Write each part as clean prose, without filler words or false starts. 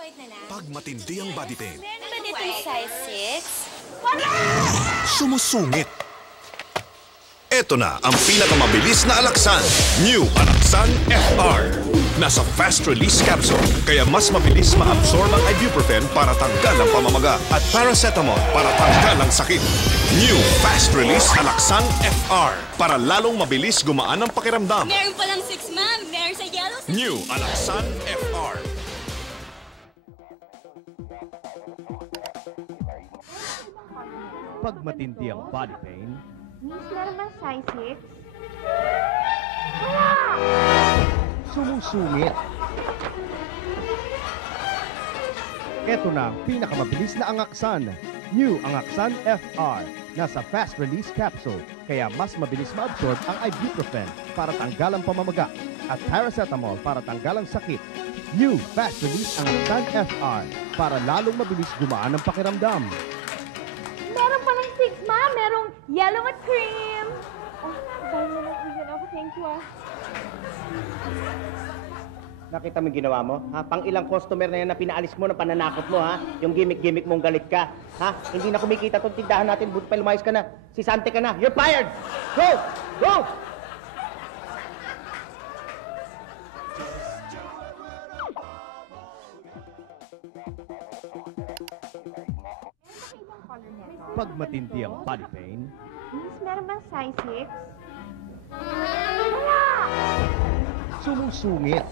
white na lang. Pag matindi ang body pain, Meron ba ditong size 6? sumusungit. Ito na ang pinakamabilis na alaksan. New Alaksan FR. Nasa fast release capsule, kaya mas mabilis ma-absorb ang ibuprofen para tanggal ang pamamaga at paracetamol para tanggal ang sakit. New fast release Alaksan FR para lalong mabilis gumaan ang pakiramdam. Meron palang 6, ma'am. Meron sa yellow. New Alaksan FR. Pag matindi ang body pain, Miss, meron bang size 6? sumusungit. Ito na ang pinakamabilis na angaksan. New Angaksan FR. Nasa fast release capsule, kaya mas mabilis ma-absorb ang ibuprofen para tanggal ang pamamaga at paracetamol para tanggal ang sakit. New fast release Angaksan FR para lalong mabilis gumaan ang pakiramdam. Meron palang 6, ma'am. Merong yellow at cream. Oh, dahil na lang ako. Thank you, ah. Nakita mo yung ginawa mo? Ha? Pang ilang customer na yan na pinaalis mo, na pananakot mo, ha? Yung gimmick-gimmick mong galit ka. Ha? Hindi na kumikita itong tindahan natin. Buti pa lumayas ka na. Si Sante ka na. You're fired! Go! Go! Pag matindi ang body pain, Miss, meron bang size 6? sumusungit.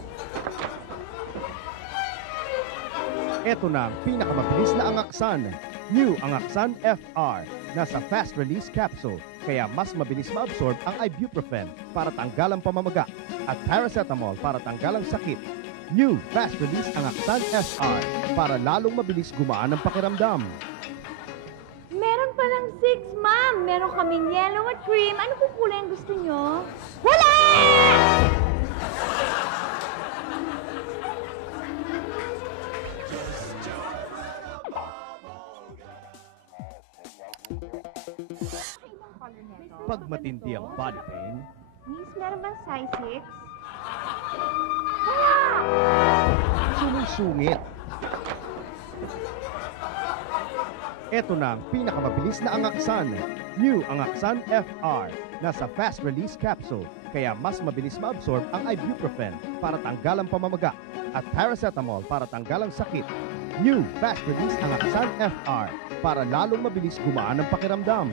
Ito na ang pinakamabilis na angaksan. New Angaksan FR. Nasa fast release capsule, kaya mas mabilis ma-absorb ang ibuprofen para tanggal ang pamamaga at paracetamol para tanggal ang sakit. New fast release Angaksan FR para lalong mabilis gumaan ang pakiramdam. Meron palang 6, ma'am. Meron kaming yellow at cream. Ano po kulay ang gusto nyo? Wala! Pag matindi ang body pain, Miss, meron bang size 6? sumusungit. Ito na ang pinakamabilis na angaksan. New Angaksan FR. Nasa fast release capsule, kaya mas mabilis ma-absorb ang ibuprofen para tanggal ang pamamaga at paracetamol para tanggal ang sakit. New fast release Angaksan FR para lalong mabilis gumaan ang pakiramdam.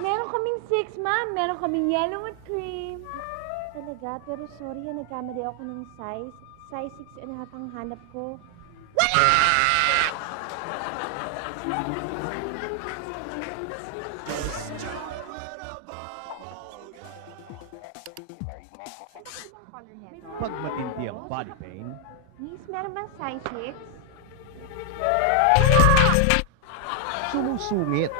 Meron kaming 6, ma'am. Meron kaming yellow at cream. Talaga? Pero sorry, nagkamali ako ng size. Size 6 and a half ang hanap ko. Pag matindi ang body pain, Miss, meron bang size 6? sumusungit.